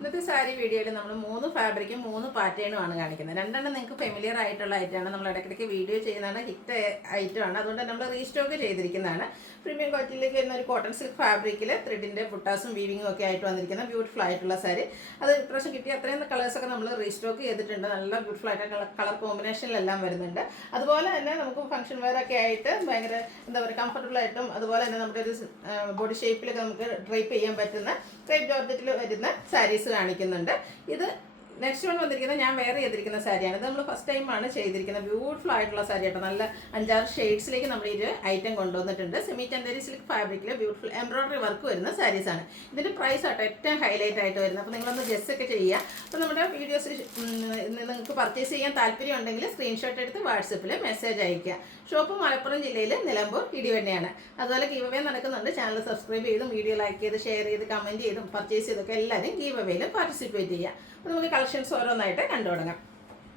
ഇന്നത്തെ സാരി വീഡിയോയിൽ നമ്മൾ 3 ഫാബ്രിക്കും 3 പാറ്റേണുമാണ് കാണിക്കുന്നത്. രണ്ടെണ്ണം നിങ്ങൾക്ക് ഫെമിലിയർ ആയിട്ടുള്ള ഐറ്റമാണ്. നമ്മൾ ഇടയ്ക്കിടയ്ക്ക് വീഡിയോ ചെയ്യുന്നതാണ്, ഹിറ്റ് ഐറ്റമാണ്. അതുകൊണ്ട് നമ്മൾ റീസ്റ്റോക്ക് ചെയ്തിരിക്കുന്നതാണ്. പ്രീമിയം ക്വാളിറ്റിയിലേക്ക് വരുന്ന ഒരു കോട്ടൺ സിൽക്ക് ഫാബ്രിക്കിൽ ത്രെഡിൻ്റെ ബുട്ടാസും വീവിങ്ങും ഒക്കെ ആയിട്ട് വന്നിരിക്കുന്ന ബ്യൂട്ടിഫുൾ ആയിട്ടുള്ള സാരി. അത് ഇപ്രാവശ്യം കിട്ടിയ അത്രയും കളേഴ്സൊക്കെ നമ്മൾ റീസ്റ്റോക്ക് ചെയ്തിട്ടുണ്ട്. നല്ല ബ്യൂട്ടിഫുൾ ആയിട്ട് കളർ കോമ്പിനേഷനിലെല്ലാം വരുന്നുണ്ട്. അതുപോലെ തന്നെ നമുക്ക് ഫംഗ്ഷൻ വെയർ ഒക്കെ ആയിട്ട് ഭയങ്കര എന്താ പറയുക കംഫർട്ടബിൾ ആയിട്ടും അതുപോലെ തന്നെ നമുക്കൊരു ബോഡി ഷേപ്പിലൊക്കെ നമുക്ക് ഡ്രൈപ്പ് ചെയ്യാൻ പറ്റുന്ന ക്രേപ്പ് ജോർജറ്റിൽ വരുന്ന സാരീസ് കാണിക്കുന്നുണ്ട്. ഇത് നെക്സ്റ്റ് വൺ വന്നിരിക്കുന്നത് ഞാൻ വെയർ ചെയ്തിരിക്കുന്ന സാരിയാണ്. ഇത് നമ്മൾ ഫസ്റ്റ് ടൈമാണ് ചെയ്തിരിക്കുന്നത്. ബ്യൂട്ടിഫുൾ ആയിട്ടുള്ള സാരി ആയിട്ട് നല്ല 5-6 ഷെയ്ഡ്സിലേക്ക് നമ്മൾ ഈ ഐറ്റം കൊണ്ടുവന്നിട്ടുണ്ട്. സെമി ചന്ദേരി സിൽക്ക് ഫാബ്രിക്കിൽ ബ്യൂട്ടിഫുൾ എംബ്രോയിഡറി വർക്ക് വരുന്ന സാരീസാണ്. ഇതിൻ്റെ പ്രൈസ് ആട്ടോ ഏറ്റവും ഹൈലൈറ്റ് ആയിട്ട് വരുന്നത്. അപ്പോൾ നിങ്ങളൊന്ന് ഗസ് ഒക്കെ ചെയ്യുക. അപ്പോൾ നമ്മുടെ വീഡിയോസ് നിങ്ങൾക്ക് പർച്ചേസ് ചെയ്യാൻ താല്പര്യം ഉണ്ടെങ്കിൽ സ്ക്രീൻഷോട്ട് എടുത്ത് വാട്സപ്പിൽ മെസ്സേജ് അയയ്ക്കുക. ഷോപ്പ് മലപ്പുറം ജില്ലയിൽ നിലമ്പൂർ ഇടിവണ്ണയാണ്. അതുപോലെ ഗീവ് അവേ നടക്കുന്നുണ്ട്. ചാനൽ സബ്സ്ക്രൈബ് ചെയ്തും വീഡിയോ ലൈക്ക് ചെയ്ത് ഷെയർ ചെയ്ത് കമൻറ്റ് ചെയ്തും പർച്ചേസ് ചെയ്തൊക്കെ എല്ലാവരും ഗീവ് അവേയിൽ പാർട്ടിസിപ്പേറ്റ് ചെയ്യുക. അപ്പോൾ നമുക്ക് കളക്ഷൻസ് ഓരോന്നായിട്ട് കണ്ടു തുടങ്ങാം.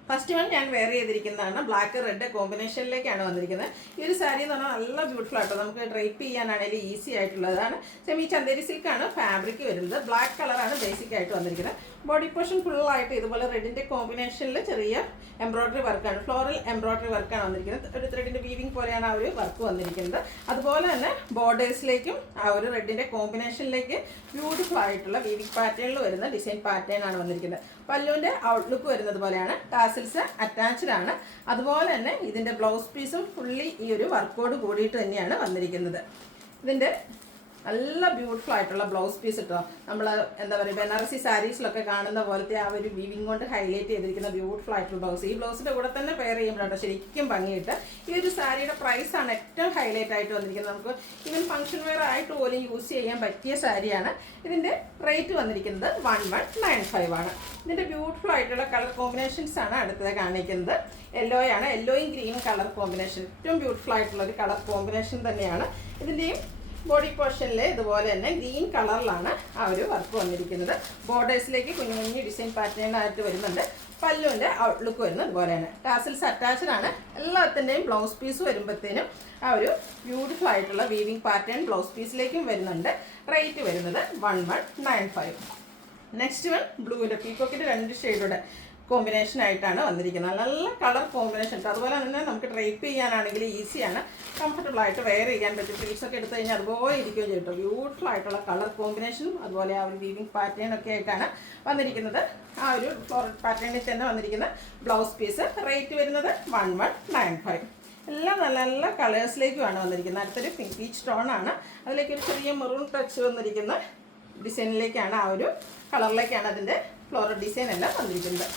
ഫസ്റ്റ് വൺ ഞാൻ വെയർ ചെയ്തിരിക്കുന്നതാണ്. ബ്ലാക്ക് റെഡ് കോമ്പിനേഷനിലേക്കാണ് വന്നിരിക്കുന്നത്. ഈ ഒരു സാരി എന്ന് പറഞ്ഞാൽ നല്ല ബ്യൂട്ടിഫുൾ ആട്ടോ. നമുക്ക് ഡ്രൈപ്പ് ചെയ്യാനാണെങ്കിലും ഈസി ആയിട്ടുള്ളതാണ്. സെമി ചന്ദേരി സിൽക്കാണ് ഫാബ്രിക് വരുന്നത്. ബ്ലാക്ക് കളറാണ് ബേസിക് ആയിട്ട് വന്നിരിക്കുന്നത്. ബോഡി പോർഷൻ ഫുള്ളായിട്ട് ഇതുപോലെ റെഡിൻ്റെ കോമ്പിനേഷനിൽ ചെറിയ എംബ്രോയിഡറി വർക്കാണ്, ഫ്ലോറൽ എംബ്രോയിഡറി വർക്കാണ് വന്നിരിക്കുന്നത്. ഒരു ത്രെഡിൻ്റെ വീവിങ് പോലെയാണ് ആ ഒരു വർക്ക് വന്നിരിക്കുന്നത്. അതുപോലെ തന്നെ ബോർഡേഴ്സിലേക്കും ആ ഒരു റെഡിൻ്റെ കോമ്പിനേഷനിലേക്ക് ബ്യൂട്ടിഫുൾ ആയിട്ടുള്ള വീവിങ് പാറ്റേണിൽ വരുന്ന ഡിസൈൻ പാറ്റേൺ ആണ് വന്നിരിക്കുന്നത്. പല്ലുവിൻ്റെ ഔട്ട്ലുക്ക് വരുന്നത് പോലെയാണ്. ടാസിൽസ് അറ്റാച്ച്ഡ് ആണ്. അതുപോലെ തന്നെ ഇതിൻ്റെ ബ്ലൗസ് പീസും ഫുള്ളി ഈ ഒരു വർക്കോട് കൂടിയിട്ട് തന്നെയാണ് വന്നിരിക്കുന്നത്. ഇതിൻ്റെ നല്ല ബ്യൂട്ടിഫുൾ ആയിട്ടുള്ള ബ്ലൗസ് പീസ് കിട്ടോ. നമ്മൾ എന്താ പറയുക ബനാറസി സാരീസിലൊക്കെ കാണുന്ന പോലത്തെ ആ ഒരു വീവിങ് കൊണ്ട് ഹൈലൈറ്റ് ചെയ്തിരിക്കുന്ന ബ്യൂട്ടിഫുൾ ആയിട്ടുള്ള ബ്ലൗസ്. ഈ ബ്ലൗസിൻ്റെ കൂടെ തന്നെ പെയർ ചെയ്യുമ്പോഴാട്ടോ ശരിക്കും ഭംഗിയിട്ട്. ഈ ഒരു സാരിയുടെ പ്രൈസാണ് ഏറ്റവും ഹൈലൈറ്റ് ആയിട്ട് വന്നിരിക്കുന്നത്. നമുക്ക് ഈവൻ ഫംഗ്ഷൻ വെയർ ആയിട്ട് പോലും യൂസ് ചെയ്യാൻ പറ്റിയ സാരിയാണ്. ഇതിൻ്റെ റേറ്റ് വന്നിരിക്കുന്നത് 1195 ആണ്. ഇതിൻ്റെ ബ്യൂട്ടിഫുൾ ആയിട്ടുള്ള കളർ കോമ്പിനേഷൻസ് ആണ് അടുത്തത് കാണിക്കുന്നത്. യെല്ലോയാണ്, യെല്ലോയും ഗ്രീനും കളർ കോമ്പിനേഷൻ ഏറ്റവും ബ്യൂട്ടിഫുൾ ആയിട്ടുള്ള ഒരു കളർ കോമ്പിനേഷൻ തന്നെയാണ്. ഇതിൻ്റെയും ബോഡി പോർഷനിൽ ഇതുപോലെ തന്നെ ഗ്രീൻ കളറിലാണ് ആ ഒരു വർക്ക് വന്നിരിക്കുന്നത്. ബോർഡേഴ്സിലേക്ക് കുഞ്ഞു കുഞ്ഞു ഡിസൈൻ പാറ്റേണായിട്ട് വരുന്നുണ്ട്. പല്ലുവിൻ്റെ ഔട്ട്ലുക്ക് വരുന്നത് അതുപോലെയാണ്. ടാസിൽസ് അറ്റാച്ച്ഡ് ആണ്. എല്ലാത്തിൻ്റെയും ബ്ലൗസ് പീസ് വരുമ്പോഴത്തേനും ആ ഒരു ബ്യൂട്ടിഫുൾ ആയിട്ടുള്ള വീവിങ് പാറ്റേൺ ബ്ലൗസ് പീസിലേക്കും വരുന്നുണ്ട്. റേറ്റ് വരുന്നത് 1195. നെക്സ്റ്റ് വൺ ബ്ലൂവിൻ്റെ പീക്കോക്കിൻ്റെ 2 ഷെയ്ഡുടെ കോമ്പിനേഷൻ ആയിട്ടാണ് വന്നിരിക്കുന്നത്. നല്ല കളർ കോമ്പിനേഷൻ. അതുപോലെ തന്നെ നമുക്ക് ഡ്രൈപ്പ് ചെയ്യാനാണെങ്കിൽ ഈസിയാണ്, കംഫർട്ടബിൾ ആയിട്ട് വെയർ ചെയ്യാൻ പറ്റും. ഫ്ലീറ്റ്സൊക്കെ എടുത്തു കഴിഞ്ഞാൽ അതുപോലെ ഇരിക്കുകയും ചെയ്യും. ബ്യൂട്ടിഫുൾ ആയിട്ടുള്ള കളർ കോമ്പിനേഷനും അതുപോലെ ആ ഒരു വീവിങ് പാറ്റേൺ ഒക്കെ ആയിട്ടാണ് വന്നിരിക്കുന്നത്. ആ ഒരു ഫ്ലോറൽ പാറ്റേണിൽ തന്നെ വന്നിരിക്കുന്ന ബ്ലൗസ് പീസ്. റേറ്റ് വരുന്നത് 1195. എല്ലാം നല്ല നല്ല കളേഴ്സിലേക്കുമാണ് വന്നിരിക്കുന്നത്. അടുത്തൊരു പിങ്ക് പീച്ച് ടോൺ ആണ്. അതിലേക്ക് ഒരു ചെറിയ മെറൂൺ ടച്ച് വന്നിരിക്കുന്ന ഡിസൈനിലേക്കാണ്, ആ ഒരു കളറിലേക്കാണ് അതിൻ്റെ ഫ്ലോറൽ ഡിസൈൻ എല്ലാം വന്നിരിക്കുന്നത്.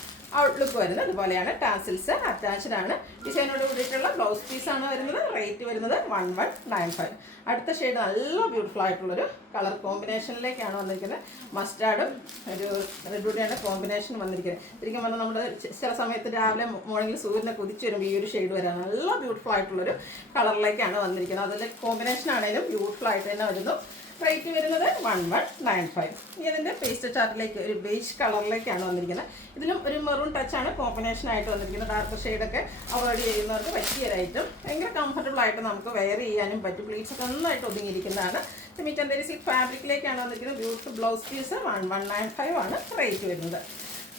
ഔട്ട്ലുക്ക് വരുന്നത് അതുപോലെയാണ്. ടാസിൽസ് അറ്റാച്ച്ഡ് ആണ്. ഡിസൈനോട് കൂടിയിട്ടുള്ള ബ്ലൗസ് പീസാണ് വരുന്നത്. റേറ്റ് വരുന്നത് 1195. അടുത്ത ഷെയ്ഡ് നല്ല ബ്യൂട്ടിഫുൾ ആയിട്ടുള്ളൊരു കളർ കോമ്പിനേഷനിലേക്കാണ് വന്നിരിക്കുന്നത്. മസ്റ്റാർഡും ഒരു റെഡുടെയാണ് കോമ്പിനേഷൻ വന്നിരിക്കുന്നത്. ശരിക്കും പറഞ്ഞാൽ നമ്മൾ ചില സമയത്ത് രാവിലെ മോർണിംഗിൽ സൂര്യനെ കുതിച്ച് വരുമ്പോൾ ഈ ഒരു ഷെയ്ഡ് വരാൻ നല്ല ബ്യൂട്ടിഫുൾ ആയിട്ടുള്ളൊരു കളറിലേക്കാണ് വന്നിരിക്കുന്നത്. അതിൻ്റെ കോമ്പിനേഷൻ ആണെങ്കിലും ബ്യൂട്ടിഫുൾ ആയിട്ട് തന്നെ വരുന്നു. റേറ്റ് വരുന്നത് 1195. ഇനി അതിൻ്റെ പേസ്റ്റ് ചാർട്ടിലേക്ക് ഒരു ബേജ് കളറിലേക്കാണ് വന്നിരിക്കുന്നത്. ഇതിലും ഒരു മെറൂൺ ടച്ചാണ് കോമ്പിനേഷൻ ആയിട്ട് വന്നിരിക്കുന്നത്. ഡാർക്ക് ഷെയ്ഡൊക്കെ അവോയ്ഡ് ചെയ്യുന്നവർക്ക് പറ്റിയൊരൈറ്റം. ഭയങ്കര കംഫർട്ടബിൾ ആയിട്ട് നമുക്ക് വെയർ ചെയ്യാനും പറ്റും. പ്ലീറ്റ്സൊക്കെ നന്നായിട്ട് ഒതുങ്ങിയിരിക്കുന്നതാണ്. സെമി ചന്ദേരി സിൽക്ക് ഫാബ്രിക്കിലേക്കാണ് വന്നിരിക്കുന്നത്. ബ്യൂട്ടിഫുൾ ബ്ലൗസ് പീസ് 1195 ആണ് റേറ്റ് വരുന്നത്.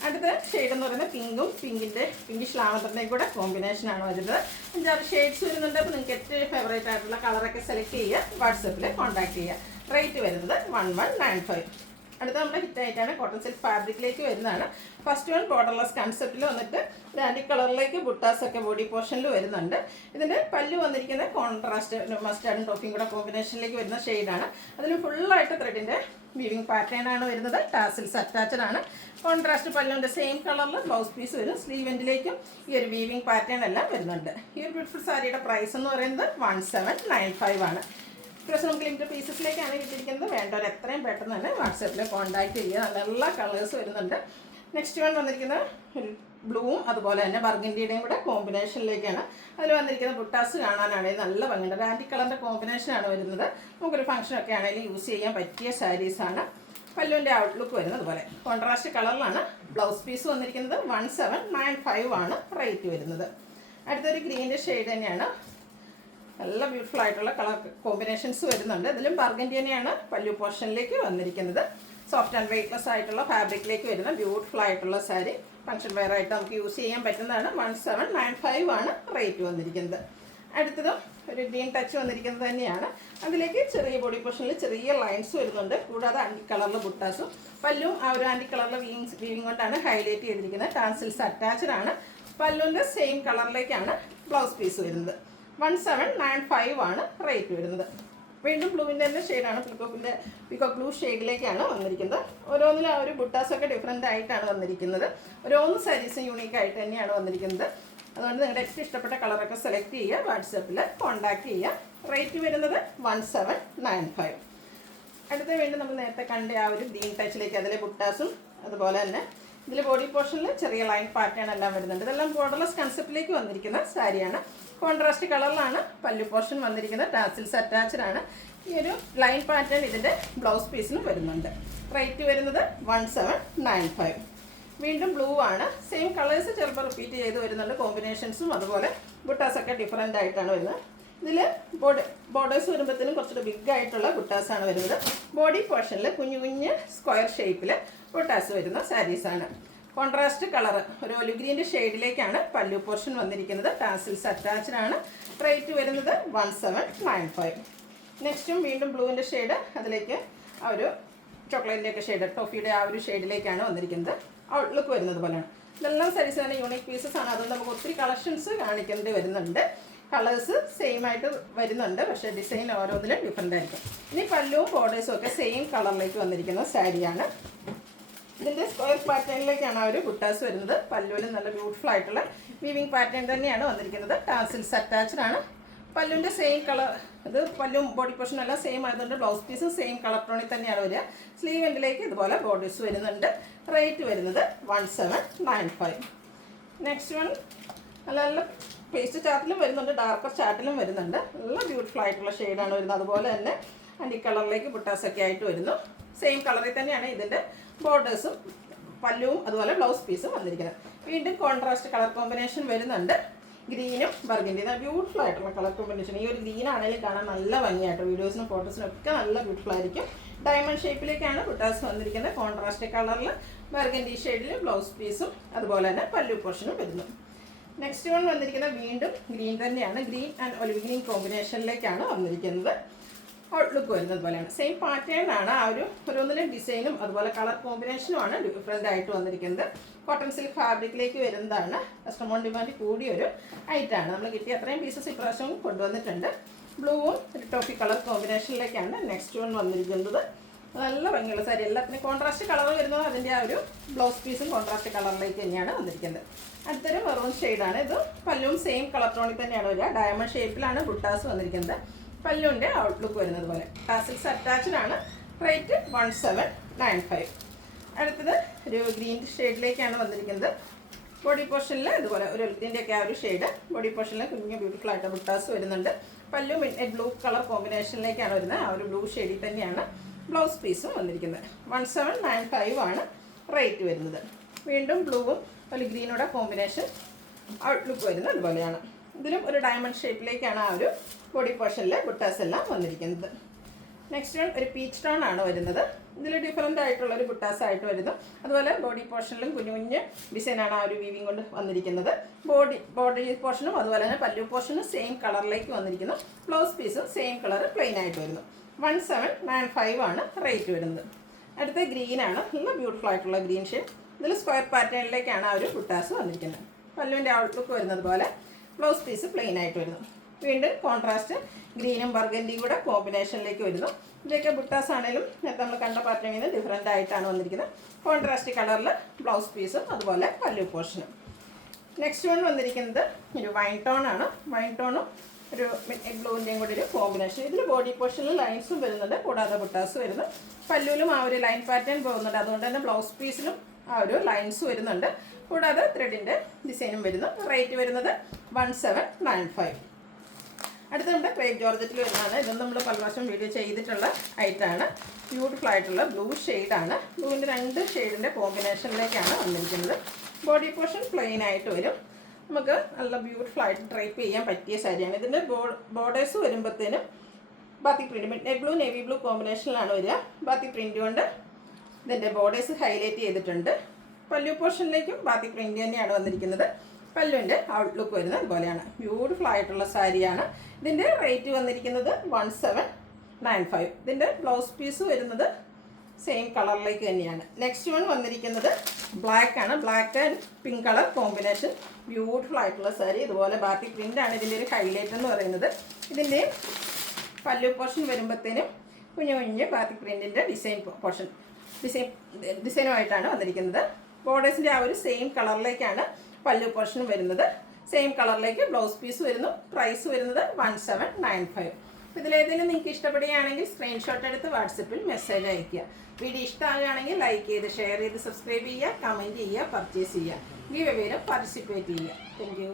അടുത്ത ഷെയ്ഡ് എന്ന് പറയുന്നത് പിങ്കും പിങ്കിഷ് ലാവൻഡറിൻ്റെയും കൂടെ കോമ്പിനേഷനാണ് വരുന്നത്. 5-6 ഷെയ്ഡ്സ് വരുന്നുണ്ട്. അപ്പോൾ നിങ്ങൾക്ക് ഏറ്റവും ഫേവറേറ്റ് ആയിട്ടുള്ള കളറൊക്കെ സെലക്ട് ചെയ്യുക, വാട്സപ്പിൽ കോൺടാക്ട് ചെയ്യുക. റേറ്റ് വരുന്നത് 1195. അടുത്ത നമ്മുടെ ഹിറ്റായിട്ടാണ് കോട്ടൺ സിൽക്ക് ഫാബ്രിക്കിലേക്ക് വരുന്നതാണ്. ഫസ്റ്റ് വൺ ബോർഡർലെസ് കൺസെപ്റ്റിൽ വന്നിട്ട് റാൻഡി കളറിലേക്ക് ബുട്ടാസൊക്കെ ബോഡി പോർഷനിൽ വരുന്നുണ്ട്. ഇതിൻ്റെ പല്ലു വന്നിരിക്കുന്നത് കോൺട്രാസ്റ്റ് മസ്റ്റാർഡും ടോഫിയും കൂടെ കോമ്പിനേഷനിലേക്ക് വരുന്ന ഷെയ്ഡാണ്. അതിന് ഫുള്ളായിട്ട് ത്രെഡിൻ്റെ വീവിങ് പാറ്റേൺ ആണ് വരുന്നത്. ടാസിൽസ് അറ്റാച്ച്ഡ് ആണ്. കോൺട്രാസ്റ്റ് പല്ലുവിൻ്റെ സെയിം കളറിൽ ബ്ലൗസ് പീസ് വരും. സ്ലീവ് എൻഡിലേക്കും ഈ ഒരു വീവിങ് പാറ്റേൺ എല്ലാം വരുന്നുണ്ട്. ഈ ഒരു ബ്യൂട്ടിഫുൾ സാരിയുടെ പ്രൈസ് എന്ന് പറയുന്നത് 1795 ആണ്. പ്ലസ് നമുക്ക് ലിമിറ്റഡ് പീസസിലേക്കാണ് കിട്ടിയിരിക്കുന്നത്. വേണ്ടവർ എത്രയും പെട്ടെന്ന് തന്നെ വാട്സാപ്പിൽ കോൺടാക്ട് ചെയ്യുക. നല്ല കളേഴ്സ് വരുന്നുണ്ട്. നെക്സ്റ്റ് വൺ വന്നിരിക്കുന്നത് ബ്ലൂവും അതുപോലെ തന്നെ ബർഗൻഡിയുടെയും കൂടെ കോമ്പിനേഷനിലേക്കാണ്. അതിൽ വന്നിരിക്കുന്ന ബുട്ടാസ് കാണാനാണെങ്കിൽ നല്ല ഭംഗിയുണ്ട്. റാൻഡി കളറിൻ്റെ കോമ്പിനേഷനാണ് വരുന്നത്. നമുക്കൊരു ഫംഗ്ഷനൊക്കെ ആണെങ്കിലും യൂസ് ചെയ്യാൻ പറ്റിയ സാരീസാണ്. പല്ലുവിൻ്റെ ഔട്ട്ലുക്ക് വരുന്നത് അതുപോലെ കോൺട്രാസ്റ്റ് കളറിലാണ്. ബ്ലൗസ് പീസ് വന്നിരിക്കുന്നത് 1795 ആണ് റേറ്റ് വരുന്നത്. അടുത്തൊരു ഗ്രീൻ്റെ ഷെയ്ഡ് തന്നെയാണ്. നല്ല ബ്യൂട്ടിഫുൾ ആയിട്ടുള്ള കളർ കോമ്പിനേഷൻസ് വരുന്നുണ്ട്. ഇതിലും ബർഗൻഡി തന്നെയാണ് പല്ലു പോർഷനിലേക്ക് വന്നിരിക്കുന്നത്. സോഫ്റ്റ് ആൻഡ് വെയ്റ്റ്ലെസ് ആയിട്ടുള്ള ഫാബ്രിക്കിലേക്ക് വരുന്ന ബ്യൂട്ടിഫുൾ ആയിട്ടുള്ള സാരി ഫംഗ്ഷൻ വെയർ ആയിട്ട് നമുക്ക് യൂസ് ചെയ്യാൻ പറ്റുന്നതാണ്. 1795 ആണ് റേറ്റ് വന്നിരിക്കുന്നത്. അടുത്തതും ഒരു ഗ്രീൻ ടച്ച് വന്നിരിക്കുന്നത് തന്നെയാണ്. അതിലേക്ക് ചെറിയ ബോഡി പോർഷനിൽ ചെറിയ ലൈൻസ് വരുന്നുണ്ട്. കൂടാതെ ആൻറ്റി കളറിൽ ബുട്ടാസും പല്ലും ആ ഒരു ആൻറ്റി കളറിലെ വീവിങ് കൊണ്ടാണ് ഹൈലൈറ്റ് ചെയ്തിരിക്കുന്നത്. ടാൻസിൽസ് അറ്റാച്ച്ഡ് ആണ്. പല്ലുവിൻ്റെ സെയിം കളറിലേക്കാണ് ബ്ലൗസ് പീസ് വരുന്നത്. 1795 ആണ് റേറ്റ് വരുന്നത്. വീണ്ടും ബ്ലൂവിൻ്റെ തന്നെ ഷെയ്ഡാണ്, പീകോക്ക് ബ്ലൂ ഷെയ്ഡിലേക്കാണ് വന്നിരിക്കുന്നത്. ഓരോന്നിലും ആ ഒരു ബുട്ടാസൊക്കെ ഡിഫറെൻ്റ് ആയിട്ടാണ് വന്നിരിക്കുന്നത്. ഓരോന്ന് സാരീസും യൂണീക്ക് ആയിട്ട് തന്നെയാണ് വന്നിരിക്കുന്നത്. അതുകൊണ്ട് നിങ്ങളുടെ ഏറ്റവും ഇഷ്ടപ്പെട്ട കളറൊക്കെ സെലക്ട് ചെയ്യുക, വാട്സാപ്പിൽ കോൺടാക്ട് ചെയ്യുക. റേറ്റ് വരുന്നത് 1795. അടുത്ത വീണ്ടും നമ്മൾ നേരത്തെ കണ്ട ആ ഒരു ഗ്രീൻ ടച്ചിലേക്ക് അതിലെ ബുട്ടാസും അതുപോലെ തന്നെ ഇതിൽ ബോഡി പോർഷനിൽ ചെറിയ ലൈൻ പാറ്റേൺ എല്ലാം വരുന്നുണ്ട്. ഇതെല്ലാം ബോർഡർലെസ് കൺസെപ്റ്റിലേക്ക് വന്നിരിക്കുന്ന സാരിയാണ്. കോൺട്രാസ്റ്റ് കളറിലാണ് പല്ലു പോർഷൻ വന്നിരിക്കുന്നത്. ടാസിൽസ് അറ്റാച്ച്ഡ് ആണ്. ഈ ഒരു ലൈൻ പാറ്റേൺ ഇതിൻ്റെ ബ്ലൗസ് പീസിനും വരുന്നുണ്ട്. റേറ്റ് വരുന്നത് 1795. വീണ്ടും ബ്ലൂ ആണ്. സെയിം കളേഴ്സ് ചിലപ്പോൾ റിപ്പീറ്റ് ചെയ്ത് വരുന്നുണ്ട്. കോമ്പിനേഷൻസും അതുപോലെ ബുട്ടാസൊക്കെ ഡിഫറെൻ്റ് ആയിട്ടാണ് വരുന്നത്. ഇതിൽ ബോർഡേഴ്സ് വരുമ്പോഴത്തേനും കുറച്ചുകൂടി ബിഗ് ആയിട്ടുള്ള ബുട്ടാസാണ് വരുന്നത്. ബോഡി പോർഷനിൽ കുഞ്ഞു കുഞ്ഞ് സ്ക്വയർ ഷേപ്പിൽ ബുട്ടാസ് വരുന്ന സാരീസാണ്. കോൺട്രാസ്റ്റ് കളർ ഒരു ഒലിവ് ഗ്രീൻ്റെ ഷെയ്ഡിലേക്കാണ് പല്ലു പോർഷൻ വന്നിരിക്കുന്നത്. ടാസിൽസ് അറ്റാച്ച്ഡ് ആണ്. റേറ്റ് വരുന്നത് 1795. നെക്സ്റ്റും വീണ്ടും ബ്ലൂവിൻ്റെ ഷെയ്ഡ് അതിലേക്ക് ആ ഒരു ചോക്ലേറ്റിൻ്റെയൊക്കെ ഷെയ്ഡ് ടോഫിയുടെ ആ ഒരു ഷെയ്ഡിലേക്കാണ് വന്നിരിക്കുന്നത്. ഔട്ട്ലുക്ക് വരുന്നത് പോലെയാണ്. ഇതെല്ലാം സാരീസ് തന്നെ യൂണിക് പീസസ് ആണ്. അതുകൊണ്ട് നമുക്ക് ഒത്തിരി കളക്ഷൻസ് കാണിക്കേണ്ടി വരുന്നുണ്ട്. കളേഴ്സ് സെയിം ആയിട്ട് വരുന്നുണ്ട്, പക്ഷേ ഡിസൈൻ ഓരോന്നിലും ഡിഫറെൻ്റ് ആയിരിക്കും. ഇനി പല്ലുവും ബോർഡേഴ്സും ഒക്കെ സെയിം കളറിലേക്ക് വന്നിരിക്കുന്ന സാരിയാണ്. ഇതിൻ്റെ സ്ക്വയർ പാറ്റേണിലേക്കാണ് ആ ഒരു ബുട്ടാസ് വരുന്നത്. പല്ലുവിലും നല്ല ബ്യൂട്ടിഫുൾ ആയിട്ടുള്ള വീവിങ് പാറ്റേൺ തന്നെയാണ് വന്നിരിക്കുന്നത്. ടാസിൽസ് അറ്റാച്ച്ഡ് ആണ്. പല്ലുവിൻ്റെ സെയിം കളർ, ഇത് പല്ലും ബോഡി പോർഷനും എല്ലാം സെയിം ആയതുകൊണ്ട് ബ്ലൗസ് പീസും സെയിം കളർ ടോണിൽ തന്നെയാണ് വരിക. സ്ലീവ് എൻഡിലേക്ക് ഇതുപോലെ ബോർഡേഴ്സ് വരുന്നുണ്ട്. റേറ്റ് വരുന്നത് 1795. നെക്സ്റ്റ് വൺ നല്ല നല്ല പേസ്റ്റ് ചാർട്ടിലും വരുന്നുണ്ട്, ഡാർക്കർ ചാർട്ടിലും വരുന്നുണ്ട്. നല്ല ബ്യൂട്ടിഫുൾ ആയിട്ടുള്ള ഷെയ്ഡാണ് വരുന്നത്. അതുപോലെ തന്നെ ആൻറ്റി കളറിലേക്ക് ബുട്ടാസൊക്കെ ആയിട്ട് വരുന്നു. സെയിം കളറിൽ തന്നെയാണ് ഇതിൻ്റെ ബോർഡേഴ്സും പല്ലുവും അതുപോലെ ബ്ലൗസ് പീസും വന്നിരിക്കുന്നത്. വീണ്ടും കോൺട്രാസ്റ്റ് കളർ കോമ്പിനേഷൻ വരുന്നുണ്ട്. ഗ്രീനും ബർഗൻഡി ബ്യൂട്ടിഫുൾ ആയിട്ടുള്ള കളർ കോമ്പിനേഷൻ. ഈ ഒരു ഗ്രീൻ ആണെങ്കിലും കാണാൻ നല്ല ഭംഗിയായിട്ട് വീഡിയോസിനും ഫോട്ടോസിനും ഒക്കെ നല്ല ബ്യൂട്ടിഫുൾ ആയിരിക്കും. ഡയമണ്ട് ഷേപ്പിലേക്കാണ് ബുട്ടാസ് വന്നിരിക്കുന്നത്. കോൺട്രാസ്റ്റ് കളറിൽ ബർഗൻഡി ഷെയ്ഡിൽ ബ്ലൗസ് പീസും അതുപോലെ തന്നെ പല്ലു പോർഷനും വരുന്നു. നെക്സ്റ്റ് വൺ വന്നിരിക്കുന്നത് വീണ്ടും ഗ്രീൻ തന്നെയാണ്. ഗ്രീൻ ആൻഡ് ഒലിവ് ഗ്രീൻ കോമ്പിനേഷനിലേക്കാണ് വന്നിരിക്കുന്നത്. ഔട്ട്ലുക്ക് വരുന്നത് പോലെയാണ്. സെയിം പാറ്റേൺ ആണ്. ആ ഒരു ഓരോന്നിലും ഡിസൈനും അതുപോലെ കളർ കോമ്പിനേഷനുമാണ് ഡിഫറെൻ്റ് ആയിട്ട് വന്നിരിക്കുന്നത്. കോട്ടൺ സിൽക്ക് ഫാബ്രിക്കിലേക്ക് വരുന്നതാണ്. കസ്റ്റമർ ഡിമാൻഡ് കൂടിയൊരു ഐറ്റാണ്. നമ്മൾ കിട്ടിയ അത്രയും പീസസ് ഇപ്രാവശ്യം കൊണ്ടുവന്നിട്ടുണ്ട്. ബ്ലൂവും ഒരു ടോഫി കളർ കോമ്പിനേഷനിലേക്കാണ് നെക്സ്റ്റ് വൺ വന്നിരിക്കുന്നത്. നല്ല ഭംഗിയുള്ള സാരി. എല്ലാത്തിനും കോൺട്രാസ്റ്റ് കളർ വരുന്നത് അതിൻ്റെ ആ ഒരു ബ്ലൗസ് പീസും കോൺട്രാസ്റ്റ് കളറിലേക്ക് തന്നെയാണ് വന്നിരിക്കുന്നത്. അടുത്തൊരു മെറൂൺ ഷെയ്ഡാണ്. ഇത് പല്ലുവും സെയിം കളർ ടോണിൽ തന്നെയാണ് വരിക. ഡയമണ്ട് ഷേപ്പിലാണ് ബുട്ടാസ് വന്നിരിക്കുന്നത്. പല്ലുവിൻ്റെ ഔട്ട്ലുക്ക് വരുന്നത് പോലെ. ടാസിൽസ് അറ്റാച്ച്ഡ് ആണ്. റേറ്റ് 1795. അടുത്തത് ഒരു ഗ്രീൻ ഷെയ്ഡിലേക്കാണ് വന്നിരിക്കുന്നത്. ബോഡി പോർഷനിൽ ഇതുപോലെ ഒരു ഗ്രീൻ്റെയൊക്കെ ആ ഒരു ഷെയ്ഡ് ബോഡി പോർഷനിൽ കുഞ്ഞു ബ്യൂട്ടിഫുൾ ആയിട്ട് ബുട്ടാസ് വരുന്നുണ്ട്. പല്ലു ബ്ലൂ കളർ കോമ്പിനേഷനിലേക്കാണ് വരുന്നത്. ആ ഒരു ബ്ലൂ ഷെയ്ഡിൽ തന്നെയാണ് ബ്ലൗസ് പീസും വന്നിരിക്കുന്നത്. 1795 ആണ് റേറ്റ് വരുന്നത്. വീണ്ടും ബ്ലൂവും ഒരു ഗ്രീനോടെ കോമ്പിനേഷൻ ഔട്ട്ലുക്ക് വരുന്നത് അതുപോലെയാണ്. ഇതിലും ഒരു ഡയമണ്ട് ഷേപ്പിലേക്കാണ് ആ ഒരു ബോഡി പോർഷനിൽ ബുട്ടാസ് എല്ലാം വന്നിരിക്കുന്നത്. നെക്സ്റ്റ് വൺ ഒരു പീച്ച് ടോൺ ആണ് വരുന്നത്. ഇതിൽ ഡിഫറെൻ്റ് ആയിട്ടുള്ള ഒരു ബുട്ടാസ് ആയിട്ട് വരുന്നു. അതുപോലെ ബോഡി പോർഷനിലും കുഞ്ഞു കുഞ്ഞ് ഡിസൈനാണ് ആ ഒരു വീവിങ് കൊണ്ട് വന്നിരിക്കുന്നത്. ബോഡി പോർഷനും അതുപോലെ തന്നെ പല്ലു പോർഷനും സെയിം കളറിലേക്ക് വന്നിരിക്കുന്നു. ബ്ലൗസ് പീസും സെയിം കളർ പ്ലെയിൻ ആയിട്ട് വരുന്നു. 1795 ആണ് റേറ്റ് വരുന്നത്. അടുത്ത ഗ്രീൻ ആണ്. നല്ല ബ്യൂട്ടിഫുൾ ആയിട്ടുള്ള ഗ്രീൻ ഷെയ്ഡ്. ഇതിൽ സ്ക്വയർ പാറ്റേണിലേക്കാണ് ആ ഒരു ബുട്ടാസ് വന്നിരിക്കുന്നത്. പല്ലുവിൻ്റെ ഔട്ട്ലുക്ക് വരുന്നത് പോലെ ബ്ലൗസ് പീസ് പ്ലെയിൻ ആയിട്ട് വരുന്നു. വീണ്ടും കോൺട്രാസ്റ്റ് ഗ്രീനും ബർഗൻഡിയും കൂടെ കോമ്പിനേഷനിലേക്ക് വരുന്നു. ഇതിലേക്ക് ബുട്ടാസ് ആണെങ്കിലും നേരത്തെ നമ്മൾ കണ്ട പാറ്റേണിൽ നിന്ന് ഡിഫറെൻ്റ് ആയിട്ടാണ് വന്നിരിക്കുന്നത്. കോൺട്രാസ്റ്റ് കളറിൽ ബ്ലൗസ് പീസും അതുപോലെ പല്ലു പോർഷനും. നെക്സ്റ്റ് വൺ വന്നിരിക്കുന്നത് ഒരു വൈൻ ടോൺ ആണ്. വൈൻ ടോണും ഒരു മിഡ് ബ്ലൂവിൻ്റെയും കൂടി ഒരു കോമ്പിനേഷൻ. ഇതിൽ ബോഡി പോർഷനിൽ ലൈൻസും വരുന്നുണ്ട്. കൂടാതെ ബുട്ടാസ് വരുന്നു. പല്ലുവിലും ആ ഒരു ലൈൻ പാറ്റേൺ പോകുന്നുണ്ട്. അതുകൊണ്ട് തന്നെ ബ്ലൗസ് പീസിലും ആ ഒരു ലൈൻസ് വരുന്നുണ്ട്. കൂടാതെ ത്രെഡിൻ്റെ ഡിസൈനും വരുന്നു. റേറ്റ് വരുന്നത് 1795. അടുത്ത നമ്മുടെ ക്രേപ്പ് ജോർജറ്റിൽ വരുന്നതാണ്. ഇതൊന്നും നമ്മൾ പല പ്രാവശ്യം വീഡിയോ ചെയ്തിട്ടുള്ള ഐറ്റാണ്. ബ്യൂട്ടിഫുൾ ആയിട്ടുള്ള ബ്ലൂ ഷെയ്ഡാണ്. ബ്ലൂവിൻ്റെ രണ്ട് ഷെയ്ഡിൻ്റെ കോമ്പിനേഷനിലേക്കാണ് വന്നിരിക്കുന്നത്. ബോഡി പോർഷൻ പ്ലെയിൻ ആയിട്ട് വരും. നമുക്ക് നല്ല ബ്യൂട്ടിഫുൾ ആയിട്ട് ഡ്രൈപ്പ് ചെയ്യാൻ പറ്റിയ സാരിയാണ്. ഇതിൻ്റെ ബോർഡേഴ്സ് വരുമ്പോഴത്തേനും ബാത്തി പ്രിൻറ്റ് ബ്ലൂ നേവി ബ്ലൂ കോമ്പിനേഷനിലാണ് വരിക. ബാത്തി പ്രിൻറ്റ് കൊണ്ട് ഇതിൻ്റെ ബോർഡേഴ്സ് ഹൈലൈറ്റ് ചെയ്തിട്ടുണ്ട്. പല്ലു പോർഷനിലേക്കും ബാത്തി പ്രിൻ്റ് തന്നെയാണ് വന്നിരിക്കുന്നത്. പല്ലുവിൻ്റെ ഔട്ട്ലുക്ക് വരുന്നത് അതുപോലെയാണ്. ബ്യൂട്ടിഫുൾ ആയിട്ടുള്ള സാരിയാണ്. ഇതിൻ്റെ റേറ്റ് വന്നിരിക്കുന്നത് 1795. ഇതിൻ്റെ ബ്ലൗസ് പീസ് വരുന്നത് സെയിം കളറിലേക്ക് തന്നെയാണ്. നെക്സ്റ്റ് വൺ വന്നിരിക്കുന്നത് ബ്ലാക്ക് ആണ്. Black and pink colour combination. Beautiful ആയിട്ടുള്ള സാരി. ഇതുപോലെ ബാത്തി പ്രിൻ്റാണ് ഇതിൻ്റെ ഒരു ഹൈലൈറ്റ് എന്ന് പറയുന്നത്. ഇതിൻ്റെ പല്ലു പോർഷൻ വരുമ്പോഴത്തേനും കുഞ്ഞു കുഞ്ഞ് ബാത്തി പ്രിൻറ്റിൻ്റെ ഡിസൈനുമായിട്ടാണ് വന്നിരിക്കുന്നത്. ബോർഡേഴ്സിൻ്റെ ആ ഒരു സെയിം കളറിലേക്കാണ് പല്ലു പോർഷൻ വരുന്നത്. സെയിം കളറിലേക്ക് ബ്ലൗസ് പീസ് വരുന്നു. പ്രൈസ് വരുന്നത് 1795. ഇതിലേതെങ്കിലും നിങ്ങൾക്ക് ഇഷ്ടപ്പെടുകയാണെങ്കിൽ സ്ക്രീൻഷോട്ട് എടുത്ത് വാട്സപ്പിൽ മെസ്സേജ് അയയ്ക്കുക. വീഡിയോ ഇഷ്ടമാകുകയാണെങ്കിൽ ലൈക്ക് ചെയ്ത് ഷെയർ ചെയ്ത് സബ്സ്ക്രൈബ് ചെയ്യുക, കമൻറ്റ് ചെയ്യുക, പർച്ചേസ് ചെയ്യുക. ഗീവ് അവേയിലും പാർട്ടിസിപ്പേറ്റ് ചെയ്യുക. Thank you.